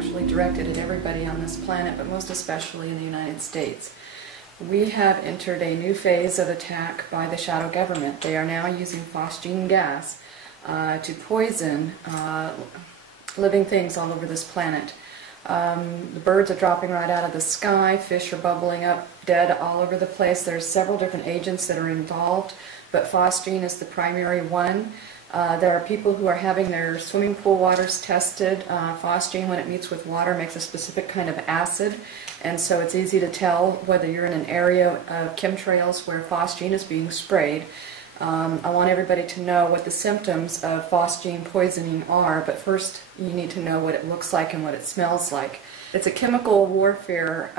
actually directed at everybody on this planet, but most especially in the United States. We have entered a new phase of attack by the shadow government. They are now using Phosgene gas to poison living things all over this planet. The birds are dropping right out of the sky, fish are bubbling up dead all over the place. There's several different agents that are involved, but Phosgene is the primary one. There are people who are having their swimming pool waters tested. Phosgene, when it meets with water, makes a specific kind of acid, and so it's easy to tell whether you're in an area of chemtrails where Phosgene is being sprayed. I want everybody to know what the symptoms of Phosgene poisoning are, but first you need to know what it looks like and what it smells like. It's a chemical warfare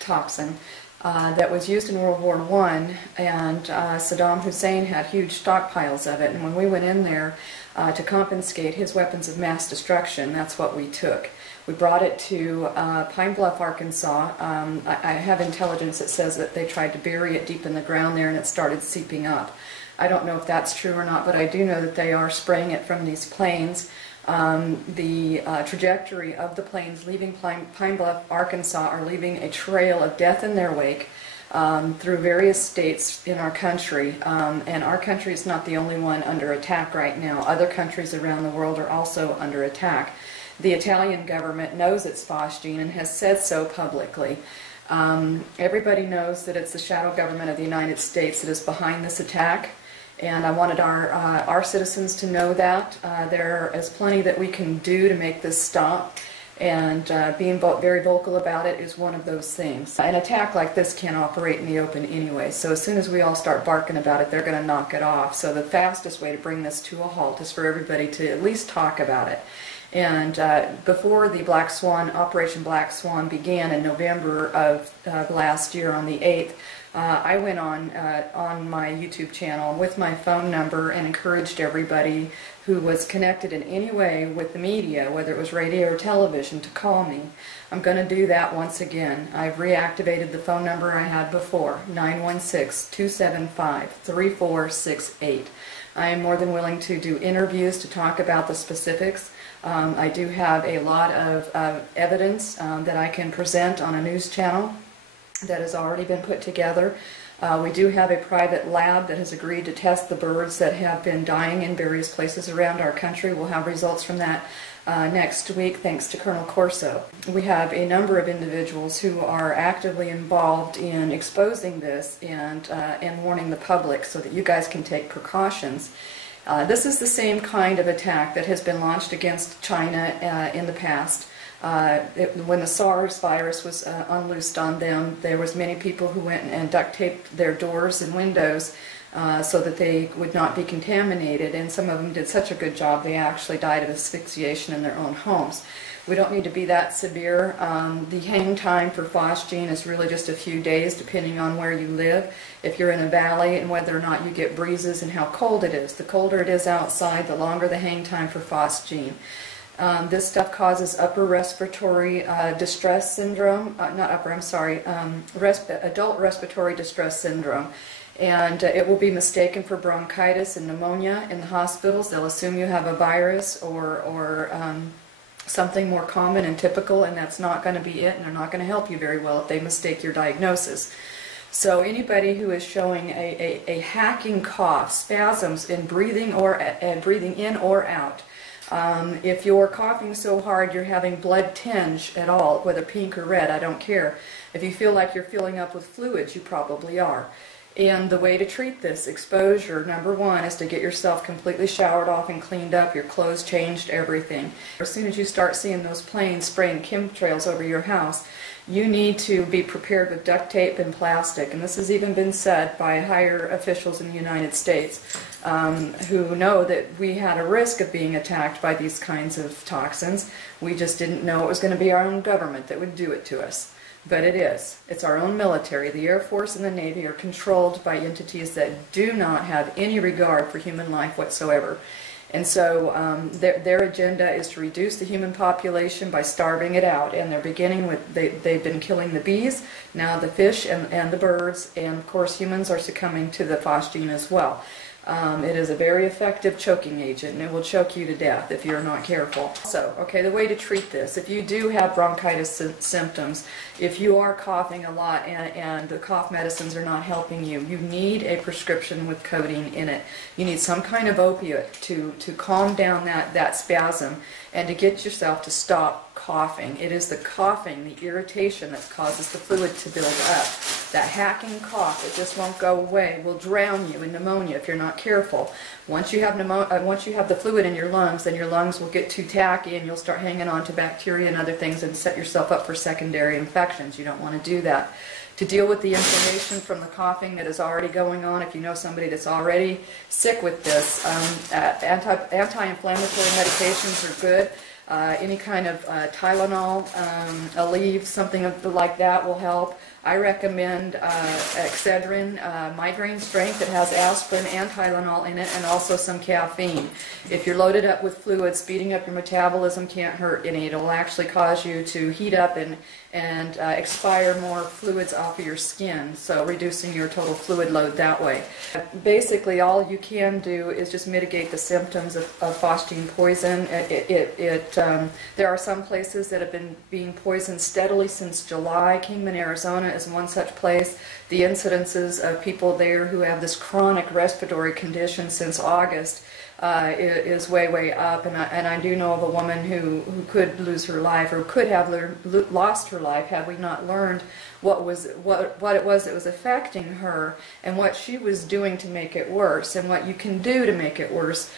toxin that was used in World War I, and Saddam Hussein had huge stockpiles of it, and when we went in there to confiscate his weapons of mass destruction, that's what we took. We brought it to Pine Bluff, Arkansas. I have intelligence that says that they tried to bury it deep in the ground there and it started seeping up. I don't know if that's true or not, but I do know that they are spraying it from these planes. The trajectory of the planes leaving Pine Bluff, Arkansas are leaving a trail of death in their wake through various states in our country. And our country is not the only one under attack right now. Other countries around the world are also under attack. The Italian government knows it's Phosgene and has said so publicly. Everybody knows that it's the shadow government of the United States that is behind this attack. And I wanted our citizens to know that. There is plenty that we can do to make this stop, and being very vocal about it is one of those things. An attack like this can't operate in the open anyway, so as soon as we all start barking about it, they're going to knock it off. So the fastest way to bring this to a halt is for everybody to at least talk about it. And before the Black Swan, Operation Black Swan began in November of last year on the 8th, I went on my YouTube channel with my phone number and encouraged everybody who was connected in any way with the media, whether it was radio or television, to call me. I'm going to do that once again. I've reactivated the phone number I had before, 916-275-3468. I am more than willing to do interviews to talk about the specifics. I do have a lot of evidence that I can present on a news channel that has already been put together. We do have a private lab that has agreed to test the birds that have been dying in various places around our country. We'll have results from that next week, thanks to Colonel Corso. We have a number of individuals who are actively involved in exposing this and warning the public so that you guys can take precautions. This is the same kind of attack that has been launched against China in the past. When the SARS virus was unloosed on them, there was many people who went and duct taped their doors and windows so that they would not be contaminated, and some of them did such a good job they actually died of asphyxiation in their own homes. We don't need to be that severe. The hang time for Phosgene is really just a few days depending on where you live. If you're in a valley and whether or not you get breezes and how cold it is. The colder it is outside, the longer the hang time for Phosgene. This stuff causes upper respiratory distress syndrome, adult respiratory distress syndrome. And it will be mistaken for bronchitis and pneumonia in the hospitals. They'll assume you have a virus or something more common and typical, and that's not going to be it, and they're not going to help you very well if they mistake your diagnosis. So anybody who is showing a hacking cough, spasms in breathing in or out, if you're coughing so hard you're having blood tinge at all, whether pink or red, I don't care. If you feel like you're filling up with fluids, you probably are. And the way to treat this exposure, number one, is to get yourself completely showered off and cleaned up, your clothes changed, everything. As soon as you start seeing those planes spraying chemtrails over your house, you need to be prepared with duct tape and plastic. And this has even been said by higher officials in the United States who know that we had a risk of being attacked by these kinds of toxins. We just didn't know it was going to be our own government that would do it to us. But it is. It's our own military. The Air Force and the Navy are controlled by entities that do not have any regard for human life whatsoever. And so their agenda is to reduce the human population by starving it out. And they're beginning with, they've been killing the bees, now the fish and the birds, and of course humans are succumbing to the Phosgene as well. It is a very effective choking agent, and it will choke you to death if you're not careful. So, okay, the way to treat this: if you do have bronchitis symptoms, if you are coughing a lot and the cough medicines are not helping you, you need a prescription with codeine in it. You need some kind of opiate to calm down that spasm and to get yourself to stop coughing. It is the coughing, the irritation that causes the fluid to build up. That hacking cough that just won't go away will drown you in pneumonia if you're not careful. Once you have the fluid in your lungs, then your lungs will get too tacky and you'll start hanging on to bacteria and other things and set yourself up for secondary infections. You don't want to do that. To deal with the inflammation from the coughing that is already going on, if you know somebody that's already sick with this, anti-inflammatory medications are good. Any kind of Tylenol, Aleve, something like that will help. I recommend Excedrin, migraine strength. It has aspirin and Tylenol in it, and also some caffeine. If you're loaded up with fluid, speeding up your metabolism can't hurt any. It'll actually cause you to heat up and expire more fluids off of your skin, so reducing your total fluid load that way. Basically, all you can do is just mitigate the symptoms of Phosgene poison. There are some places that have been being poisoned steadily since July. Kingman, Arizona is one such place. The incidences of people there who have this chronic respiratory condition since August is way up, and I do know of a woman who could lose her life, or could have lost her life had we not learned what it was that was affecting her and what she was doing to make it worse, and what you can do to make it worse.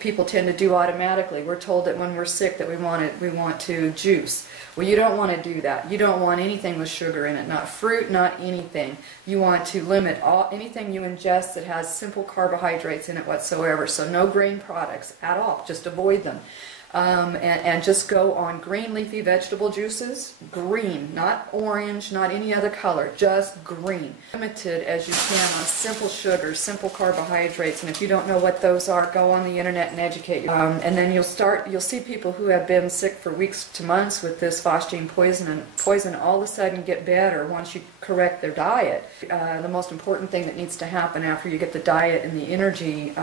People tend to do automatically. We're told that when we're sick that we want to juice. Well, you don't want to do that. You don't want anything with sugar in it, not fruit, not anything. You want to limit anything you ingest that has simple carbohydrates in it whatsoever. So no grain products at all. Just avoid them. And just go on green leafy vegetable juices. Green, not orange, not any other color, just green. Limited as you can on simple sugars, simple carbohydrates, and if you don't know what those are, go on the internet and educate yourself. And then you'll see people who have been sick for weeks to months with this Phosgene poison all of a sudden get better once you correct their diet. The most important thing that needs to happen after you get the diet and the energy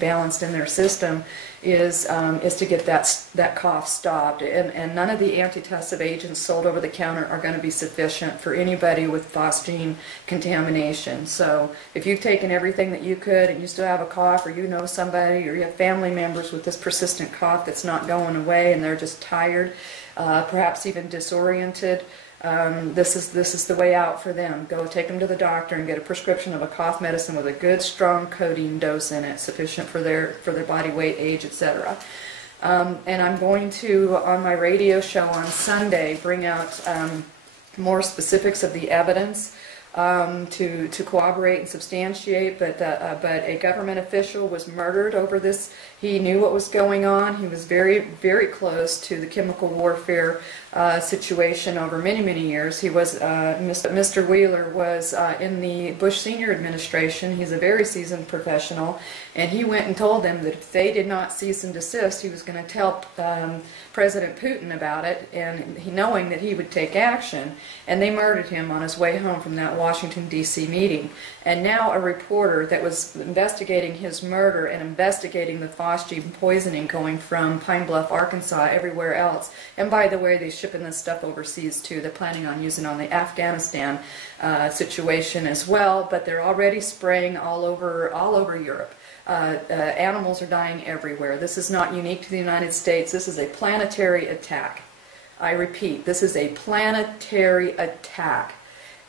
balanced in their system is to get that cough stopped, and none of the antitussive agents sold over the counter are going to be sufficient for anybody with Phosgene contamination. So if you've taken everything that you could and you still have a cough, or you know somebody or you have family members with this persistent cough that's not going away and they're just tired, perhaps even disoriented, this is the way out for them. Go take them to the doctor and get a prescription of a cough medicine with a good strong codeine dose in it, sufficient for their body weight, age, etc. And I'm going to, on my radio show on Sunday, bring out more specifics of the evidence to corroborate and substantiate, but a government official was murdered over this. He knew what was going on. He was very close to the chemical warfare situation over many years. He was Mr. Wheeler was in the Bush Senior administration. He's a very seasoned professional, and he went and told them that if they did not cease and desist, he was going to tell President Putin about it, and knowing that he would take action. And they murdered him on his way home from that Washington, D.C. meeting. And now a reporter that was investigating his murder and investigating the Phosgene poisoning going from Pine Bluff, Arkansas, everywhere else. And by the way, they're shipping this stuff overseas too. They're planning on using it on the Afghanistan situation as well, but they're already spraying all over Europe. Animals are dying everywhere. This is not unique to the United States. This is a planetary attack. I repeat, this is a planetary attack.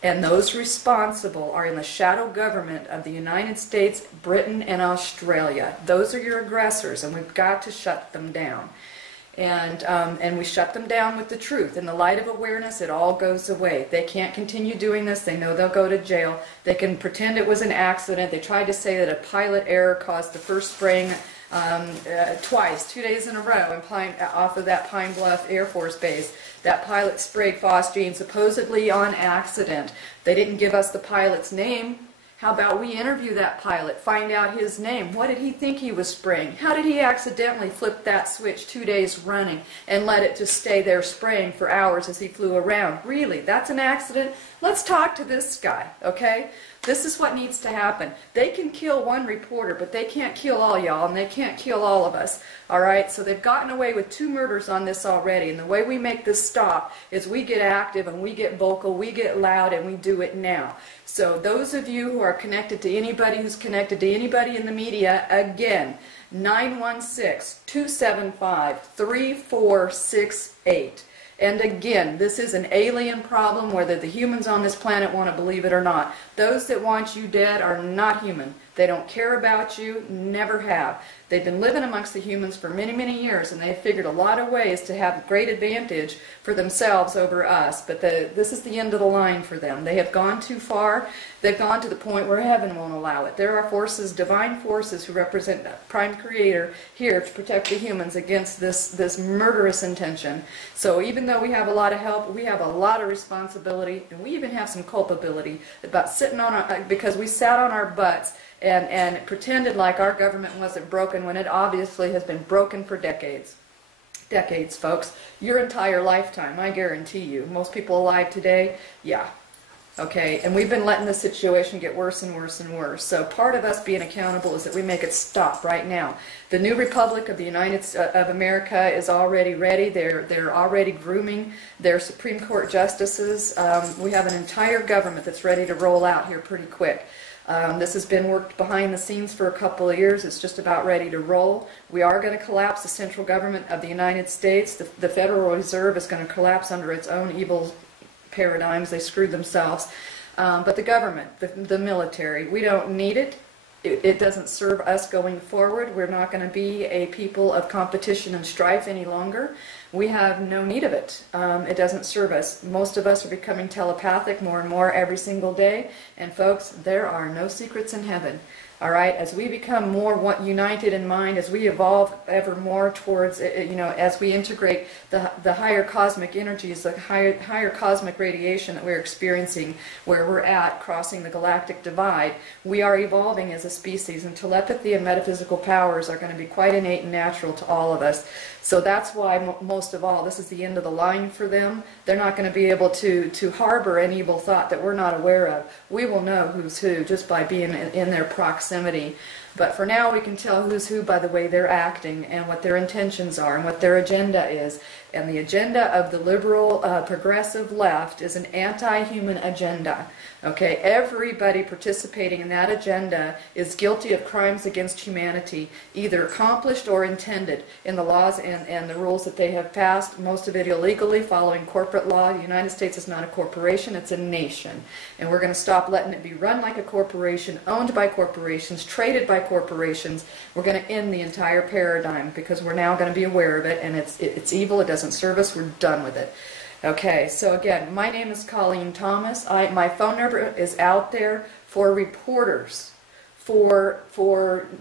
And those responsible are in the shadow government of the United States, Britain, and Australia. Those are your aggressors, and we've got to shut them down. And we shut them down with the truth. In the light of awareness, it all goes away. They can't continue doing this. They know they'll go to jail. They can pretend it was an accident. They tried to say that a pilot error caused the first spraying twice, 2 days in a row, off of that Pine Bluff Air Force Base. That pilot sprayed Phosgene supposedly on accident. They didn't give us the pilot's name. How about we interview that pilot, find out his name? What did he think he was spraying? How did he accidentally flip that switch 2 days running and let it just stay there spraying for hours as he flew around? Really, that's an accident? Let's talk to this guy, okay? This is what needs to happen. They can kill one reporter, but they can't kill all y'all, and they can't kill all of us. All right? So they've gotten away with 2 murders on this already, and the way we make this stop is we get active and we get vocal, we get loud, and we do it now. So those of you who are connected to anybody who's connected to anybody in the media, again, 916-275-3468. And again, this is an alien problem, whether the humans on this planet want to believe it or not. Those that want you dead are not human. They don't care about you, never have. They've been living amongst the humans for many, many years, and they've figured a lot of ways to have great advantage for themselves over us. But this is the end of the line for them. They have gone too far. They've gone to the point where heaven won't allow it. There are forces, divine forces, who represent Prime Creator here to protect the humans against this murderous intention. So even though we have a lot of help, we have a lot of responsibility, and we even have some culpability about sitting on our, because we sat on our butts and pretended like our government wasn't broken when it obviously has been broken for decades. Decades, folks. Your entire lifetime, I guarantee you. Most people alive today, yeah. Okay, and we've been letting the situation get worse and worse and worse. So part of us being accountable is that we make it stop right now. The new Republic of the of America is already ready. They're already grooming their Supreme Court justices. We have an entire government that's ready to roll out here pretty quick. This has been worked behind the scenes for a couple of years. It's just about ready to roll. We are going to collapse the central government of the United States. The Federal Reserve is going to collapse under its own evil paradigms. They screwed themselves. But the government, the military, we don't need it. It doesn't serve us going forward. We're not going to be a people of competition and strife any longer. We have no need of it. It doesn't serve us. Most of us are becoming telepathic more and more every single day. And folks, there are no secrets in heaven. All right, as we become more united in mind, as we evolve ever more towards, as we integrate the higher cosmic energies, the higher cosmic radiation that we're experiencing, where we're at, crossing the galactic divide, we are evolving as a species, and telepathy and metaphysical powers are going to be quite innate and natural to all of us. So that's why, most of all, this is the end of the line for them. They're not going to be able to harbor an evil thought that we're not aware of. We will know who's who just by being in their proximity. But for now, we can tell who's who by the way they're acting and what their intentions are and what their agenda is. And the agenda of the liberal, progressive left is an anti-human agenda. Okay, everybody participating in that agenda is guilty of crimes against humanity, either accomplished or intended in the laws and the rules that they have passed, most of it illegally, following corporate law. The United States is not a corporation, it's a nation. And we're going to stop letting it be run like a corporation, owned by corporations, traded by corporations. We're going to end the entire paradigm because we're now going to be aware of it, and it's evil, it doesn't serve us, we're done with it. Okay, so again, my name is Colleen Thomas. My phone number is out there for reporters, for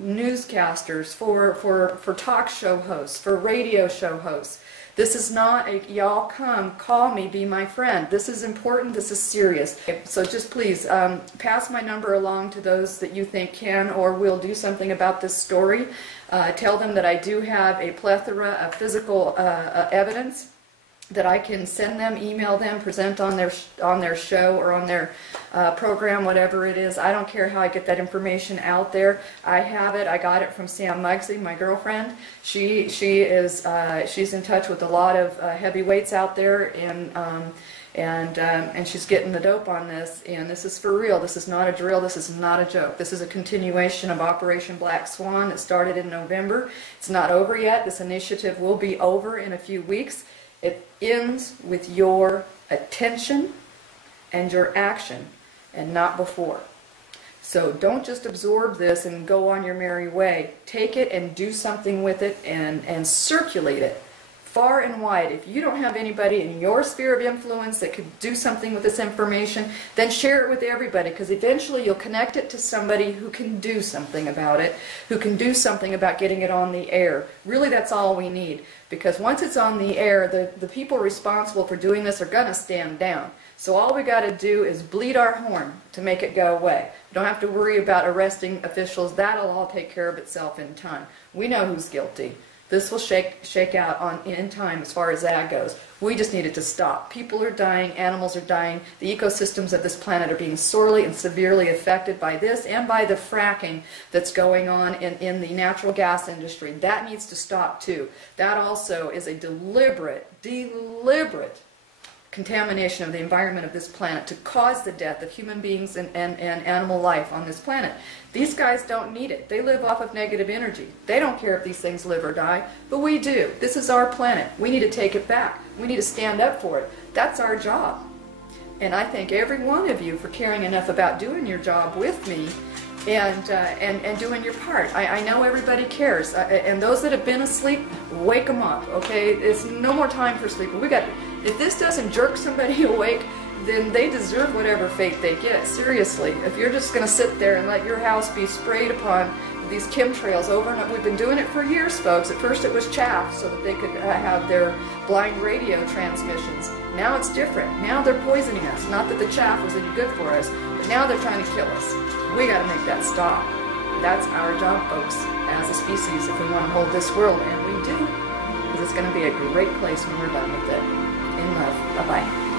newscasters, for talk show hosts, for radio show hosts. This is not a, y'all come, call me, be my friend. This is important, this is serious. So just please pass my number along to those that you think can or will do something about this story. Tell them that I do have a plethora of physical evidence that I can send them, email them, present on their show or on their program, whatever it is. I don't care how I get that information out there. I have it. I got it from Sam Muggsy, my girlfriend. She's in touch with a lot of heavyweights out there, and she's getting the dope on this. And this is for real. This is not a drill. This is not a joke. This is a continuation of Operation Black Swan that started in November. It's not over yet. This initiative will be over in a few weeks. It ends with your attention and your action, and not before. So don't just absorb this and go on your merry way. Take it and do something with it and circulate it far and wide. If you don't have anybody in your sphere of influence that could do something with this information, then share it with everybody, because eventually you'll connect it to somebody who can do something about it, who can do something about getting it on the air. Really, that's all we need, because once it's on the air, the people responsible for doing this are going to stand down. So all we got to do is bleed our horn to make it go away. We don't have to worry about arresting officials. That'll all take care of itself in time. We know who's guilty. This will shake out in time as far as that goes. We just need it to stop. People are dying, animals are dying, the ecosystems of this planet are being sorely and severely affected by this and by the fracking that's going on in the natural gas industry. That needs to stop too. That also is a deliberate contamination of the environment of this planet to cause the death of human beings and animal life on this planet. These guys don't need it. They live off of negative energy. They don't care if these things live or die, but we do. This is our planet. We need to take it back. We need to stand up for it. That's our job. And I thank every one of you for caring enough about doing your job with me and doing your part. I know everybody cares. And those that have been asleep, wake them up, okay? It's no more time for sleeping. If this doesn't jerk somebody awake, then they deserve whatever fate they get. Seriously, if you're just going to sit there and let your house be sprayed upon these chemtrails over and over, we've been doing it for years, folks. At first it was chaff so that they could have their blind radio transmissions. Now it's different. Now they're poisoning us. Not that the chaff was any good for us, but now they're trying to kill us. We got to make that stop. That's our job, folks, as a species, if we want to hold this world, and we do, because it's going to be a great place when we're done with it. In love. Bye-bye.